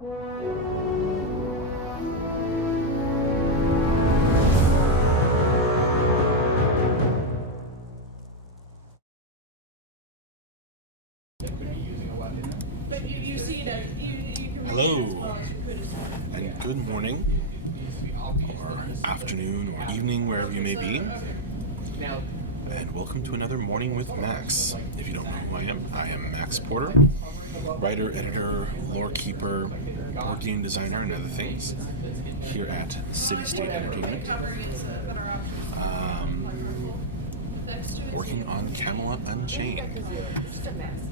Hello, and good morning, or afternoon, or evening, wherever you may be, and welcome to another Morning with Max. If you don't know who I am Max Porter, writer, editor, lore keeper, board game designer, and other things here at City State Entertainment. Working on Camelot Unchained.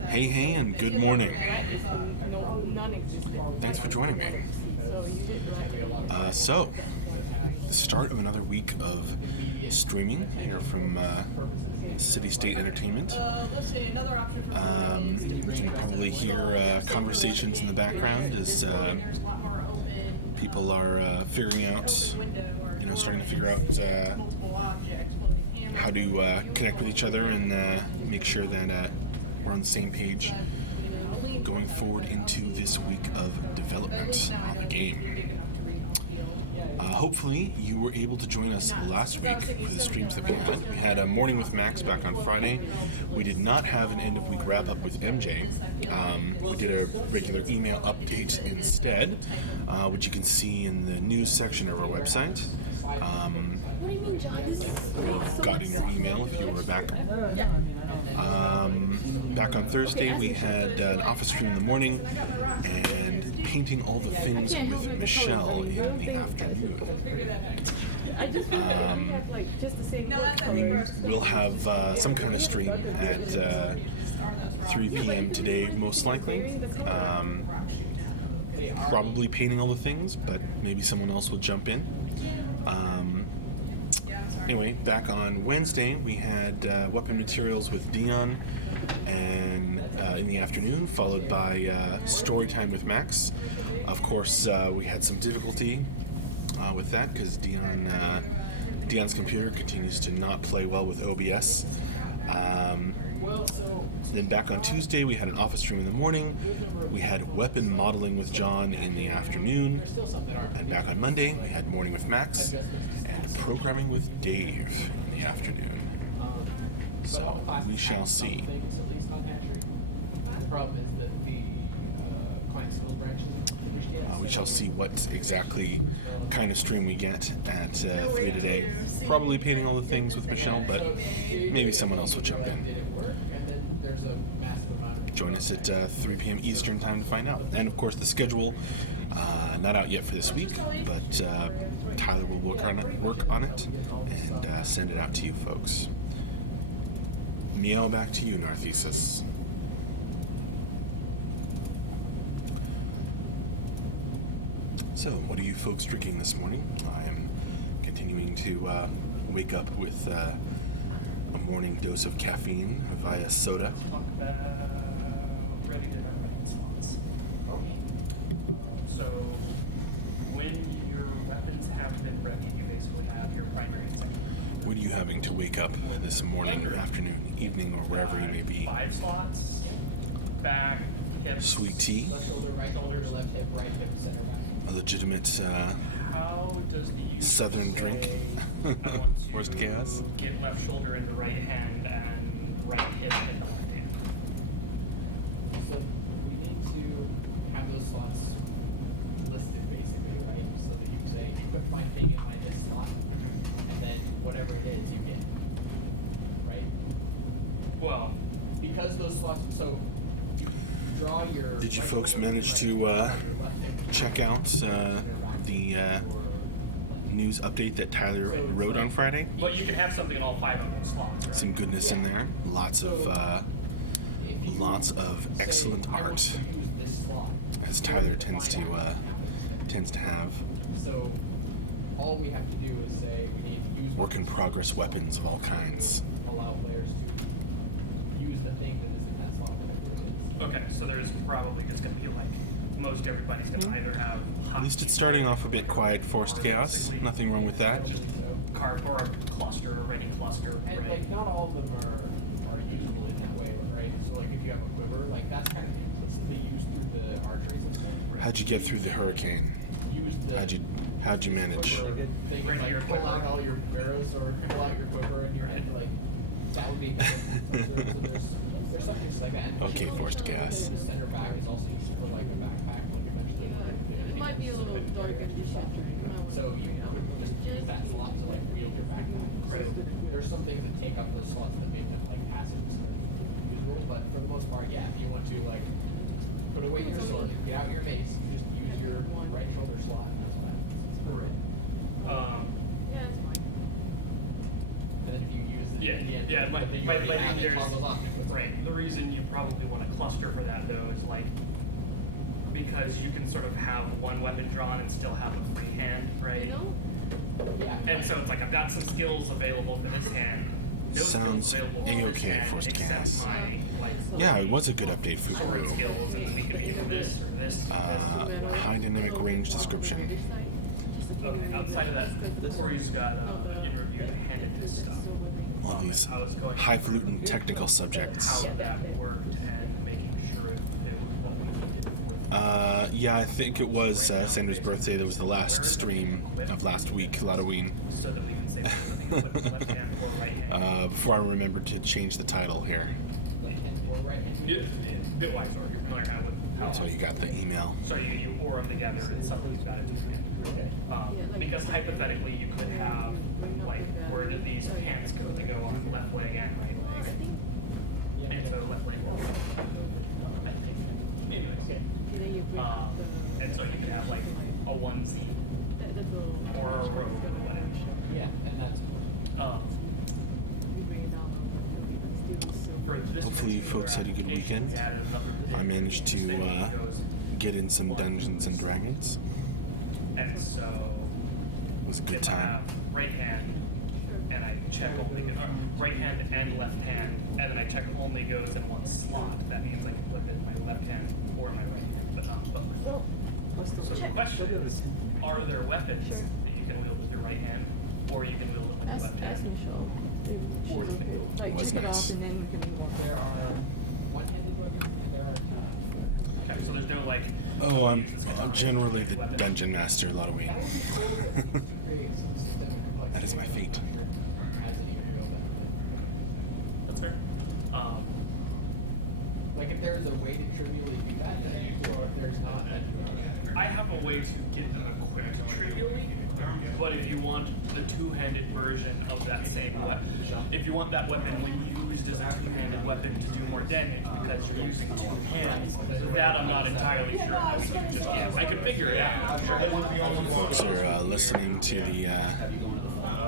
Hey, and good morning. Thanks for joining me. So, the start of another week of streaming here from City State Entertainment. You can probably hear conversations in the background as people are figuring out, starting to figure out how to connect with each other and make sure that we're on the same page going forward into this week of development on the game. Hopefully you were able to join us last week for the streams that we had. We had a Morning with Max back on Friday. We did not have an end of week wrap up with MJ. We did a regular email update instead, which you can see in the news section of our website. What do you mean, John? This is Got in your email if you were back. Back on Thursday, we had an office stream in the morning and painting all the things with Michelle in the afternoon. I just feel like we have like just the same look. We'll have some kind of stream at 3 p.m. today, most likely. Probably painting all the things, but maybe someone else will jump in. Anyway, back on Wednesday, we had weapon materials with Dion, and in the afternoon, followed by story time with Max. Of course, we had some difficulty with that because Dion's computer continues to not play well with OBS. Then back on Tuesday, we had an office stream in the morning. We had weapon modeling with John in the afternoon. And back on Monday, we had morning with Max and programming with Dave in the afternoon. So we shall see. We shall see what exactly kind of stream we get at 3 today. Probably painting all the things with Michelle, but maybe someone else will jump in. Join us at 3 p.m. Eastern time to find out. And of course, the schedule, not out yet for this week, but Tyler will work on it and send it out to you folks. Meow, back to you, Narthesis. So, what are you folks drinking this morning? I am continuing to wake up with a morning dose of caffeine via soda. So, when your weapons have been ready, you basically have your primary and secondary. What are you having to wake up this morning or afternoon, evening, or wherever you may be? 5 slots, back, hips, Sweet tea, Left shoulder, right shoulder, left hip, right hip, center back. a legitimate How does the user southern say, drink. I want to Worst chaos. get left shoulder in the right hand and right hip in the left hand? So we need to have those slots listed basically, right? So that you say, put my thing in my this slot, and then whatever it is, you get, right? Well, Because those slots, so draw your. Did you right folks shoulder, manage right to shoulder, your left hip, check out the news update that Tyler wrote on Friday? but you can have something in all 5 of those slots, right? Some goodness in there. Lots of excellent art, use this slot. as Tyler tends to have. So all we have to do is say we need to use Work in progress weapons of all kinds. allow players to use the thing that is in that slot, whatever it is. Okay, so there's probably just going to be like most everybody's going to either have At least it's starting off a bit quiet, forced chaos. Nothing wrong with that. card or a cluster, a ready cluster, And ready. like not all of them are usable in that way, right? So like if you have a quiver, like that's kind of implicitly used through the archery system. How'd you get through the hurricane? use the How'd you manage? quiver thing, Right like here. pull out all your arrows or pull out your quiver and your head, like that would be good. There's some things like that. And Okay, forced gas. The center back is also used for like a backpack, like eventually. It might be a little dark in this chapter. So you could just use that slot to like wield your backpack. So there's some things that take up those slots that make them like passives or usable, but for the most part, yeah, if you want to like put away your sword, get out your mace, you just use your right shoulder slot. And that's fine. Yeah, it's fine. And then if you use the Yeah, but then you already have it toggles off. right. The reason you probably want to cluster for that though is like because you can sort of have one weapon drawn and still have a free hand, right? You know? Yeah. And so it's like I've got some skills available for this hand. No Sounds skills available for this A-okay, hand forced except gas. my like Yeah, it was a good update, sword Fukaru. skills, and we could either this or this. High dynamic range description. Okay, outside of that, Corey's got in review handed stuff. All these I was going highfalutin technical subjects. how that worked and making sure it was what we needed for Yeah, I think it was Sanders' birthday. That was the last stream of last week, Halloween. so that we can say whether we left hand or right hand. Before I remembered to change the title here. Left hand or right hand. Yeah, bitwise or you're familiar kind of with how. So you got the email. So you or them together and somebody's got it. Okay. Because hypothetically you could have like where do these pants go? They go on left leg and right leg. Yeah. And so left leg will. Anyways. And so you could have like a onesie or a robe or whatever. Yeah, and that's For this Hopefully you folks had a good weekend. I managed to get in some Dungeons and Dragons. And so It was a good if I time. have right hand and I check only right hand and left hand, and then I check only goes in one slot, that means I can flip it in my left hand or my right hand, but not both. So the question is, are there weapons Sure. that you can wield with your right hand, or you can wield it with your left Ask hand? Michelle. Maybe she's okay. Like, Was check it nice. off and then we can move on. there are one-handed weapons and there are Okay, so there's no like. Oh, I'm generally the dungeon master, Halloween. That is my fate. That's fair. Like if there's a way to trivially do that, then you do, or if there's not, then I have a way to get them equipped trivially, but if you want the two-handed version of that same weapon, if you want that weapon used as a two-handed weapon to do more damage because you're using two hands, that I'm not entirely sure how to just yet. I could figure it out. Folks are listening to the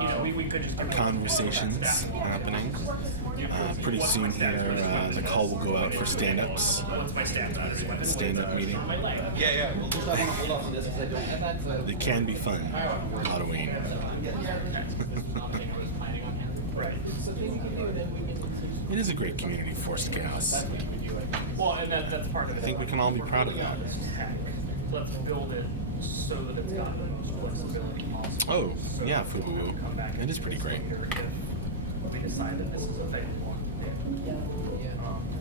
You know, we could just conversations happening. Pretty soon here, the call will go out for stand-ups. What's my stance on this weapon? Stand-up meeting. Yeah. We'll just hold off on this because I don't. and that's a They can be fun. Halloween. Right. It is a great community, Forced Chaos. Well, and that's part of it. I think we can all be proud of that. Let's build it so that it's got the most flexibility possible. Oh, So yeah, that we'll Fubu. come back It is pretty great. If we decide that this is available.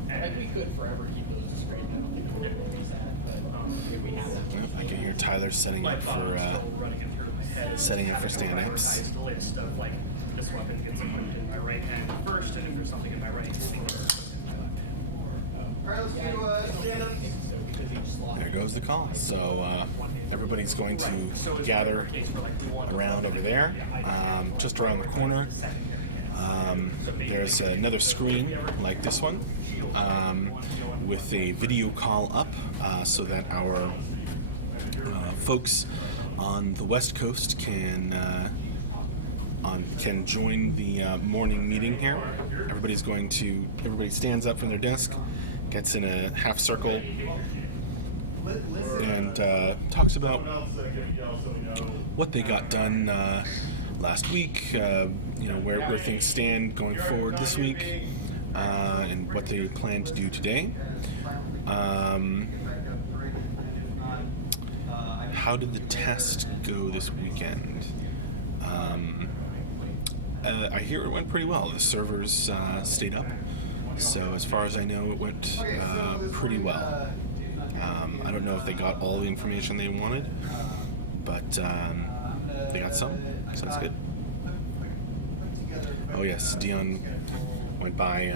Like we could forever keep those discreet. I don't think it would be sad, but if we have them. Yep, I can hear Tyler setting My up thought for was still running it through my head. setting up for Having a stand-ups. prioritized list of like this weapon gets equipped in my right hand first, and if there's something in my right hand, it's equipped in my left hand. All right, let's do stand up. So because each slot. There goes the call. So everybody's going to So is gather there a case where, like, we want to around run over it? there, Yeah, just around the corner. There's another screen like this one with a video call up so that our folks on the West Coast can join the morning meeting here. Everybody stands up from their desk, gets in a half circle, and talks about what they got done last week, where things stand going forward this week, and what they plan to do today. How did the test go this weekend? I hear it went pretty well. The servers stayed up, so as far as I know, it went pretty well. I don't know if they got all the information they wanted, but they got some, so that's good. Oh yes, Dion went by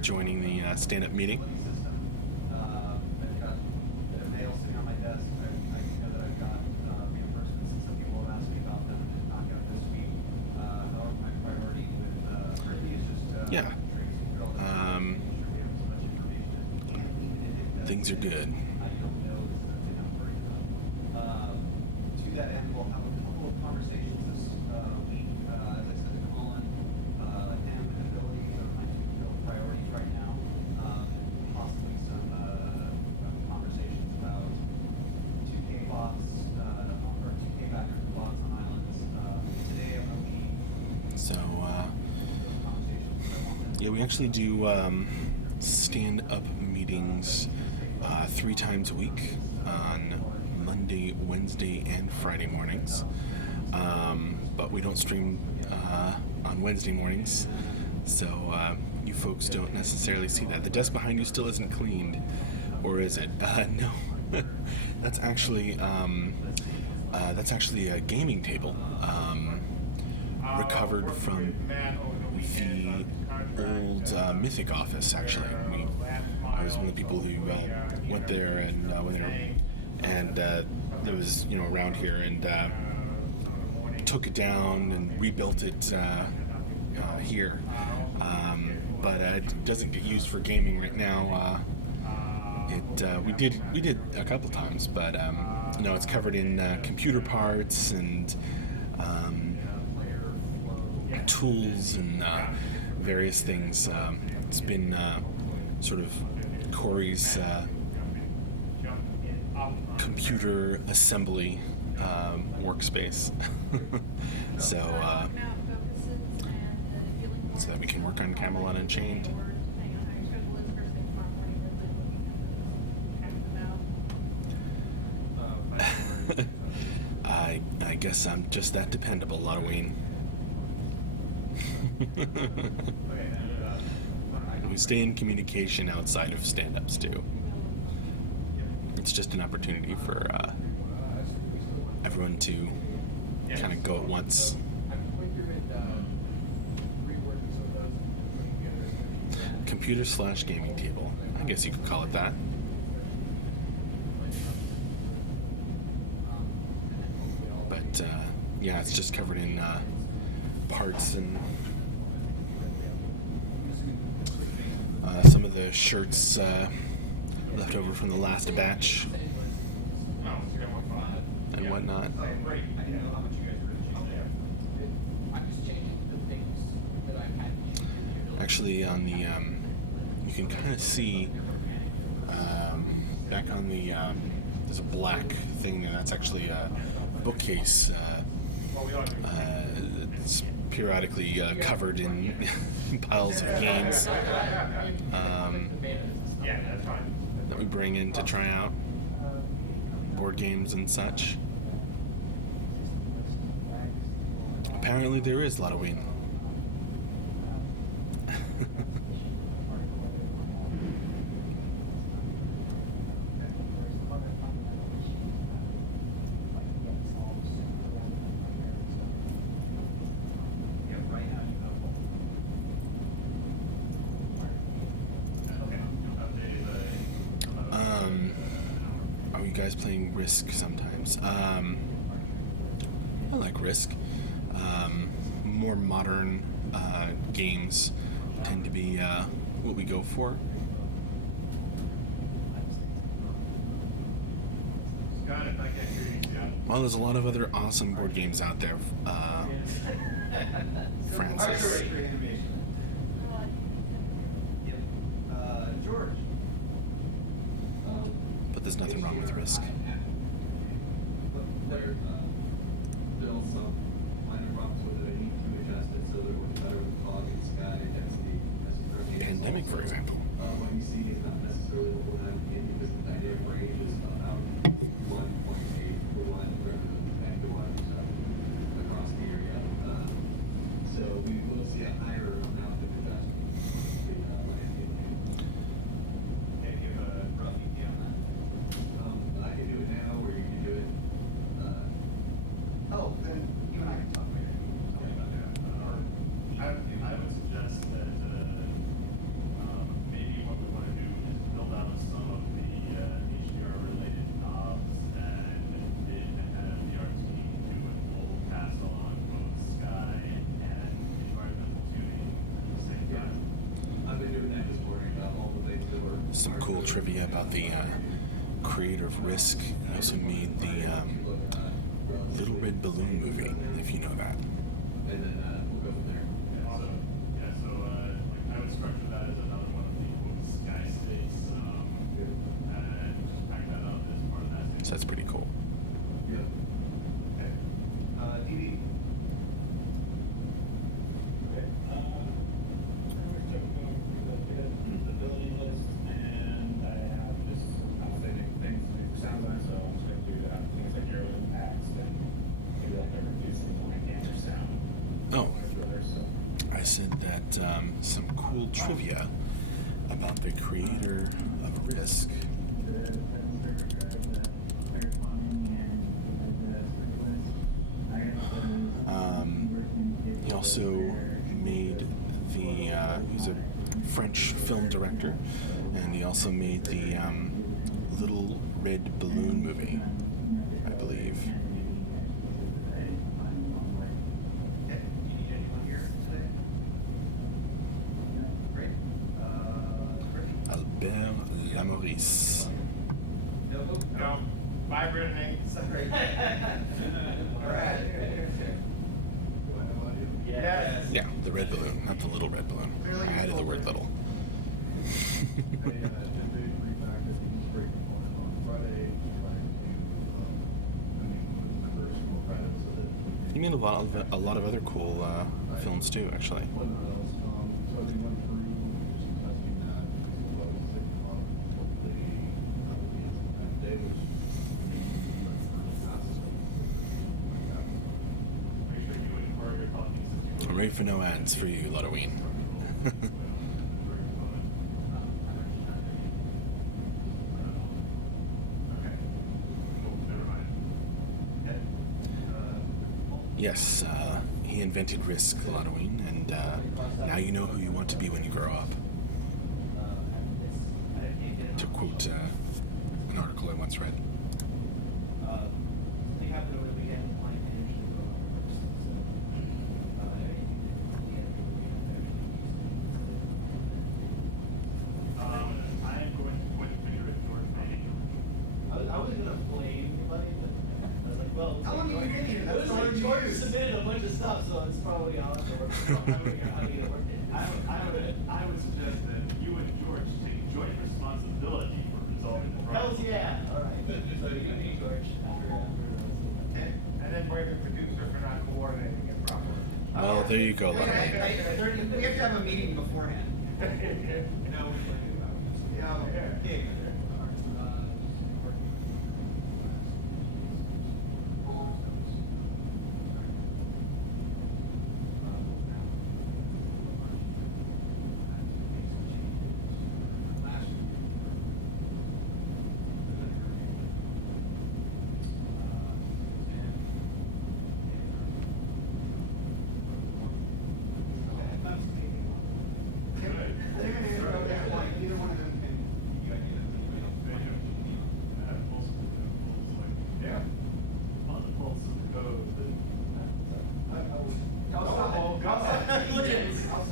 joining the stand-up meeting. Yeah. Things are good. To that end, we'll have a couple of conversations this week. As I said to Colin, him and Ability are my two priorities right now. Possibly some conversations about 2K bots or 2K backers for bots on islands. Today I'm going to be So, those conversations. yeah, we actually do stand-up meetings 3 times a week on Monday, Wednesday, and Friday mornings. But we don't stream on Wednesday mornings, so you folks don't necessarily see that. The desk behind you still isn't cleaned, or is it? No, that's actually a gaming table recovered from the old Mythic office. Actually, I was one of the people who went there and went there, and there was around here and took it down and rebuilt it here, but it doesn't get used for gaming right now. We did a couple times, but no, it's covered in computer parts and tools and various things. It's been sort of Corey's computer assembly workspace, so that we can work on Camelot Unchained. I guess I'm just that dependable, Halloween. We stay in communication outside of stand-ups too. It's just an opportunity for everyone to kind of go at once. Computer/gaming table. I guess you could call it that. But yeah, it's just covered in parts and some of the shirts left over from the last batch and whatnot. Actually, on the you can kind of see back on the there's a black thing there. That's actually a bookcase. It's periodically covered in piles of games that we bring in to try out, board games and such. Apparently there is Halloween. Are you guys playing Risk sometimes? I like Risk. More modern games tend to be what we go for. Well, there's a lot of other awesome board games out there, Francis. George. But there's nothing wrong with Risk. Build some minor problems with it. I need to adjust it so that it works better with fog and sky. That's the Pandemic, for example. What you see is not necessarily what we'll have in because the dynamic range is about 1.8 for 1 rather than back to 1 across the area. So we will see a higher amount of adjustment between landscape and cool trivia about the creator of Risk. He also made the Little Red Balloon movie, if you know that. Awesome. Yeah, so I would structure that as another one of the Sky Space, and just pack that up as part of that. So that's pretty cool. Okay. DD. Okay, the building list, and I have just outstanding things to sound on, so I'm just gonna do that. Things like aerial impacts, and maybe like reducing like camera sound. Oh. So. I said that some cool trivia about the creator of Risk. He also made the, he's a French film director, and he also made the Little Red Balloon movie, I believe. Okay. You need anyone here today? Great. Brittany? Albert Lamoris. No. No. Bye, Brittany. Sorry. Brad. Yes. Yeah, the red balloon, not the little red balloon. I added the word little. He made a lot of other cool films too, actually. Make sure you record your copies. I'm ready for no ads for you, Lotoween. Okay. Cool. Never mind. Okay. Yes, he invented Risk, Lotoween, and now you know who you want to be when you grow up. To quote an article I once read. They have to begin playing I am going to point the finger at George May. I was gonna blame anybody, but I was like, well. How long have you been here? That's It was the like word George you used. submitted a bunch of stuff, so it's probably on the work. How do you work it? I would suggest that you and George take joint responsibility for resolving the problem. Hells yeah, all right. So you can be George. Okay. And then blame the producer for not coordinating it properly. Well, there you go, Lotoween. We have to have a meeting beforehand. No, Yeah, okay. Either one of them can give you ideas. Yeah. On the pulse of the code.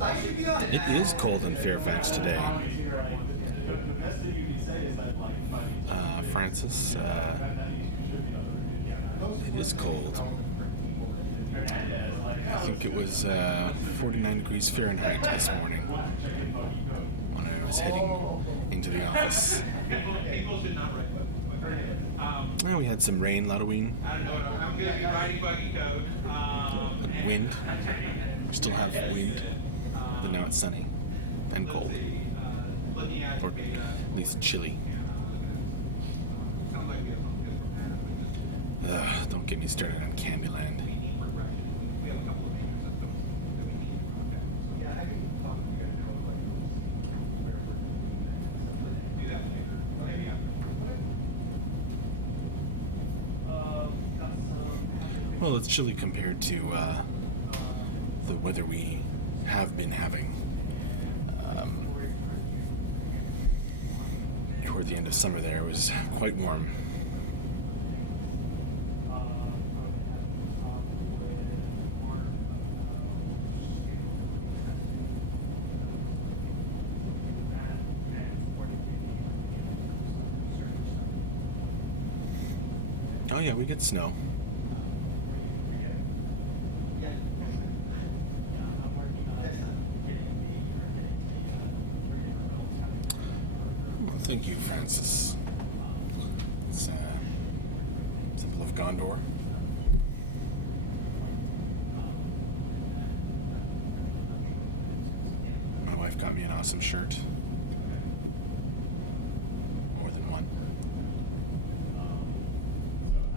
I should be on it. It is cold in Fairfax today. The best thing you can say is like Francis, it is cold. I think it was 49 degrees Fahrenheit this morning when I was heading into the office. People should not write Well, we had some rain, Lotoween, I don't know. I'm going to be writing buggy code. wind. We still have wind, but now it's sunny and cold, Looking at or at least chilly. sounds like we have Ugh, don't get me started on Candyland. we have a couple of major systems that we need. Okay. So yeah, I can talk to you guys now. Where we're do that later. Maybe after. Well, it's chilly compared to the weather we have been having toward the end of summer. There it was quite warm. Oh yeah, we get snow. Well, thank you, Francis. It's Temple of Gondor. My wife got me an awesome shirt. More than one.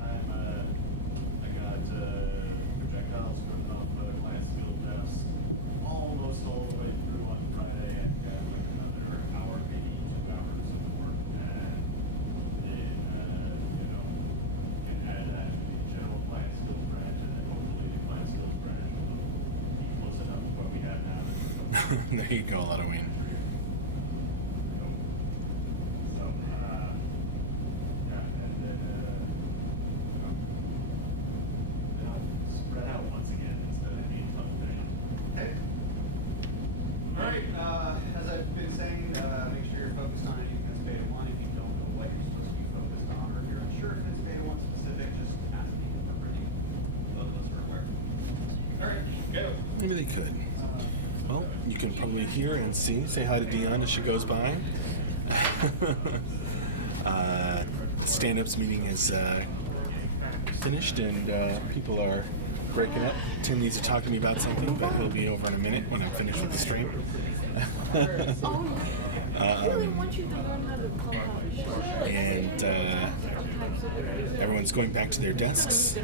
I got projectiles coming off the glass field test almost all the way through on Friday. I got like another hour, maybe 2 hours of work, and then can add that to the general plant skills branch, and then hopefully the plant skills branch will be close enough to what we have now. There you go, Halloween. So, yeah, and then I'll spread out once again instead of being up there. Okay. All right, as I've been saying, make sure you're focused on anything that's Beta 1. If you don't know what you're supposed to be focused on, or if you're unsure if it's Beta 1 specific, just ask me for pretty. Both of us are aware. All right, go. Maybe they could. Well, you can probably hear and see. Say hi to Dion as she goes by. Stand-ups meeting is finished, and people are breaking up. Tim needs to talk to me about something, but he'll be over in a minute when I'm finished with the stream. Oh, I really want you to learn how to pump out. And everyone's going back to their desks.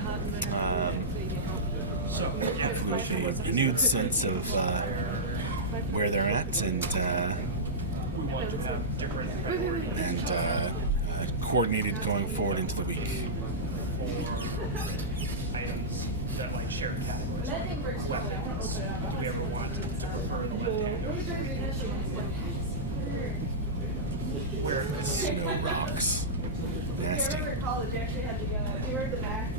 Hopefully with a renewed sense of where they're at, and We want to have different coordinated going forward into the week. items that like shared categories. Weapons. Do we ever want to prefer the left hand? Where Snow rocks. Nasty. Remember in college, you actually had the, you were in the back,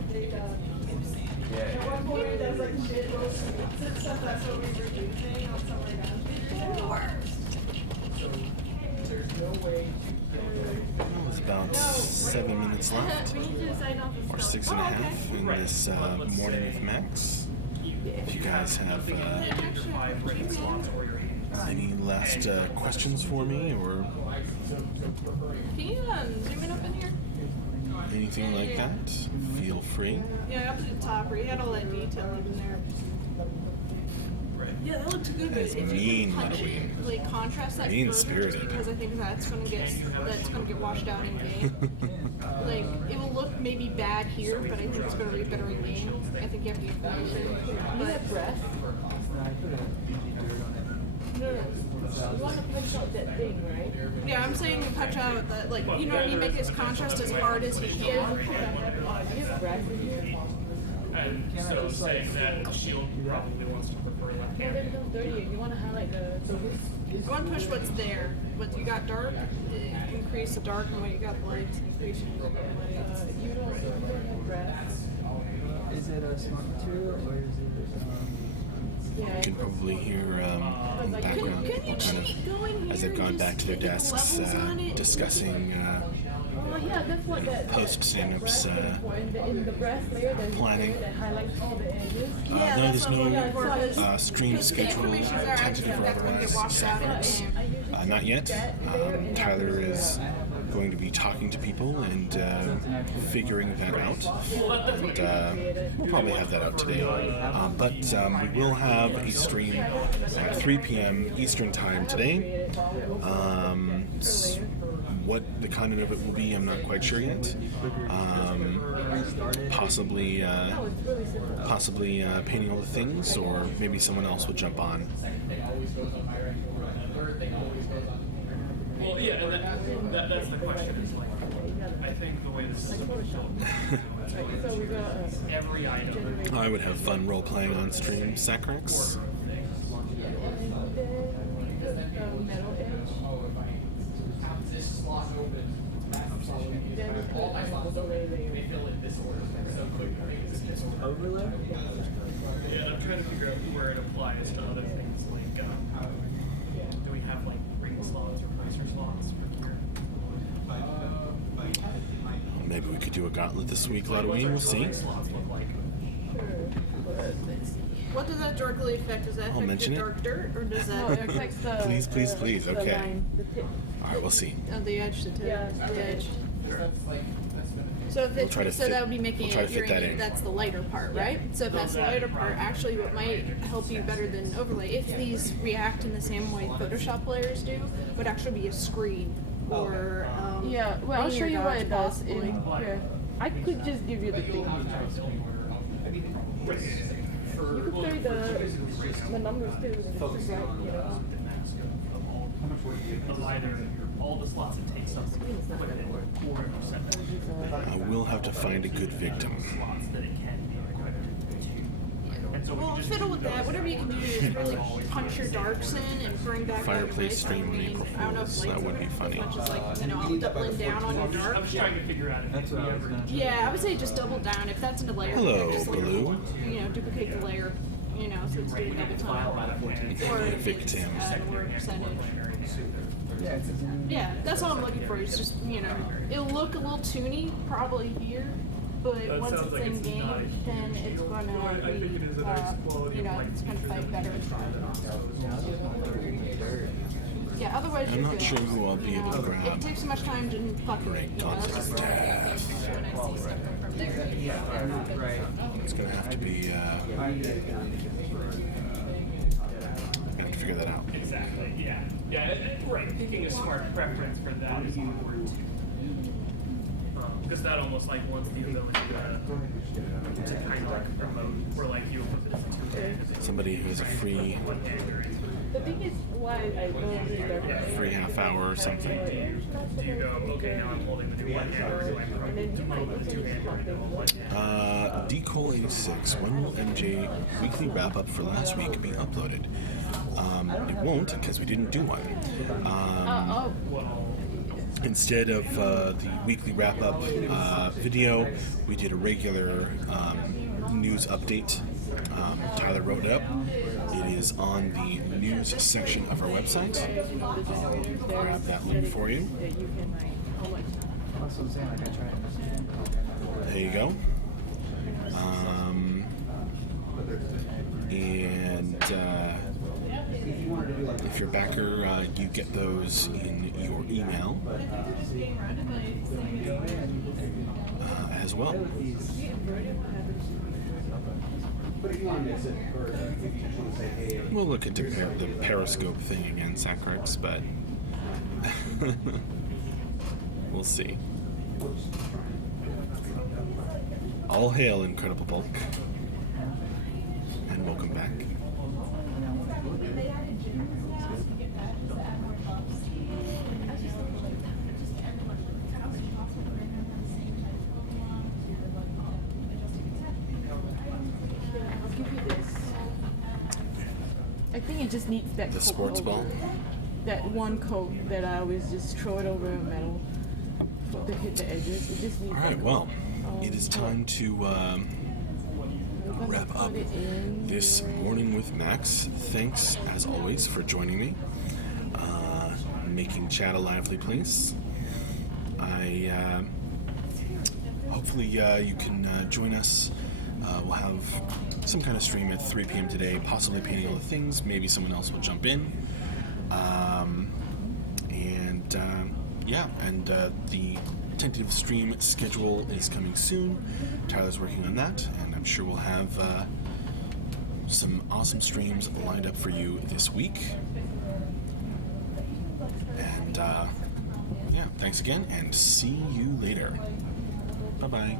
at one point, there was like shit roast and stuff, that's what we were using on some like that. The worst. There's no way Well, there's about 7 minutes left, We need to sign off and or stuff. 6.5 in this morning with Max. If you guys have your 5 written slots or your 8. any last questions for me, or Can you zoom in up in here? anything like that, feel free. Yeah, up to the top where you had all that detail up in there. Yeah, that looks good. That's If you mean, can punch Halloween. it, like contrast that Mean-spirited. further, because I think that's gonna get washed out in game. Like it will look maybe bad here, but I think it's gonna read better in game. I think you have the information. You have breath. No. You want to punch out that thing, right? Yeah, I'm saying you punch out that, like, you know what I mean? Make his contrast as hard as you can. You have breath in here. And so saying that Shield probably wants to prefer left Yeah, hand. they become dirty. You want to highlight the. You want to push what's there. What you got dark, increase the dark, and what you got light, increase the light. You don't have breath. Is it a smart material or is it? You can probably hear in the background Can you what kind cheat? Go in of, here as they've and gone just back to their hit the desks, levels on it? discussing Oh yeah, that's what that. post stand-ups. In the breath layer, there's planning. that highlights all the edges. No, there's no no stream schedule tentative or otherwise set. Not yet. Tyler is going to be talking to people and figuring that out. And, we'll probably have that out today. But we will have a stream at 3 p.m. Eastern Time today. What the content of it will be, I'm not quite sure yet. Possibly painting all the things, or maybe someone else will jump on. Well, yeah, and that's the question. Is like, I think the way the system is built, every item. I would have fun role playing on stream. Sacrex. Metal edge. this slot open, all my slots open, they fill in this order so quick. Overlay? Yeah, I'm trying to figure out where it applies to other things like, do we have like ring slots or placer slots for gear? Maybe we could do a gauntlet this week, Halloween. We'll see. Slots look like. What does that directly affect? Does that I'll affect mention your it. dark dirt, or does No, that it affects the. Please, please, please. the Okay. line, the tip. All right, we'll see. the edge to tip? Yeah, the edge. That's like, that's gonna be. So if We'll it, try to so fit- that would be making we'll try to it fit that uranium. in. That's the lighter part, right? So if that's the lighter part, actually, what might help you better than overlay, if these react in the same way Photoshop layers do, would actually be a screen or Yeah, well, I'll show you what it does. possibly. Here, I could just give you the thing. You could play the numbers too. It's just right, you know. Either all the slots it takes up equipment or I will have to find a good victim. slots that it can be equipped to. And so we Well, can just fiddle with that. Whatever you can do is really punch your darks in and bring back Fireplace that light. stream on April I don't know if Fools. lights That would are be funny. As much as like, doubling down on your I'm dark. just trying to figure out if we ever Yeah, I would say just double down. If that's in a layer, Hello, just like, Baloo. duplicate the layer. So it's doing double time. Or if it's Victim. at a lower percentage. Yeah, that's all I'm looking for. Is just it'll look a little toony probably here, but That once sounds it's like in it's game, not a then it's huge gonna deal. I think it is a be, nice quality of light it's gonna fight better. Yeah, Yeah, otherwise I'm you're not good. sure who I'll be able to It grab. takes so much time to fucking. Great That's concept just of death. when I see stuff from there. right. It's gonna have to be. Gonna have to figure that out. Exactly. Yeah. Yeah. Right. Picking a smart preference for that is important too. Because that almost like wants the ability to kind of promote, or like you flip it as a two-hand. Somebody who has a free The thing is, why I don't either. free half hour or something. Do you go, okay, now I'm holding the new one hand, or do I promote the two-hand or the one hand? Decol 86. When will MJ weekly wrap up for last week be uploaded? It won't because we didn't do one. Instead of the weekly wrap up video, we did a regular news update. Tyler wrote it up. It is on the news section of our website. I'll grab that link for you. That you can like. That's what I'm saying, like I try and There you go. And if you're a backer, you get those in your email as well. But if you want to miss it, or if you just want to say, hey, We'll look into the Periscope thing again, Sacrix, but we'll see. All hail, Incredible Bulk, and welcome back. I'll give you this. I think it just needs that The coat sports over. ball. That one coat that I always just throw it over a metal to hit the edges. It just needs. All right, that well, coat. it is time to I'm gonna wrap put up it in this morning with Max. Thanks, as always, for joining me, making chat a lively place. Hopefully you can join us. We'll have some kind of stream at 3 p.m. today, possibly painting all the things. Maybe someone else will jump in. The tentative stream schedule is coming soon. Tyler's working on that, and I'm sure we'll have some awesome streams lined up for you this week. And thanks again, and see you later. Bye-bye.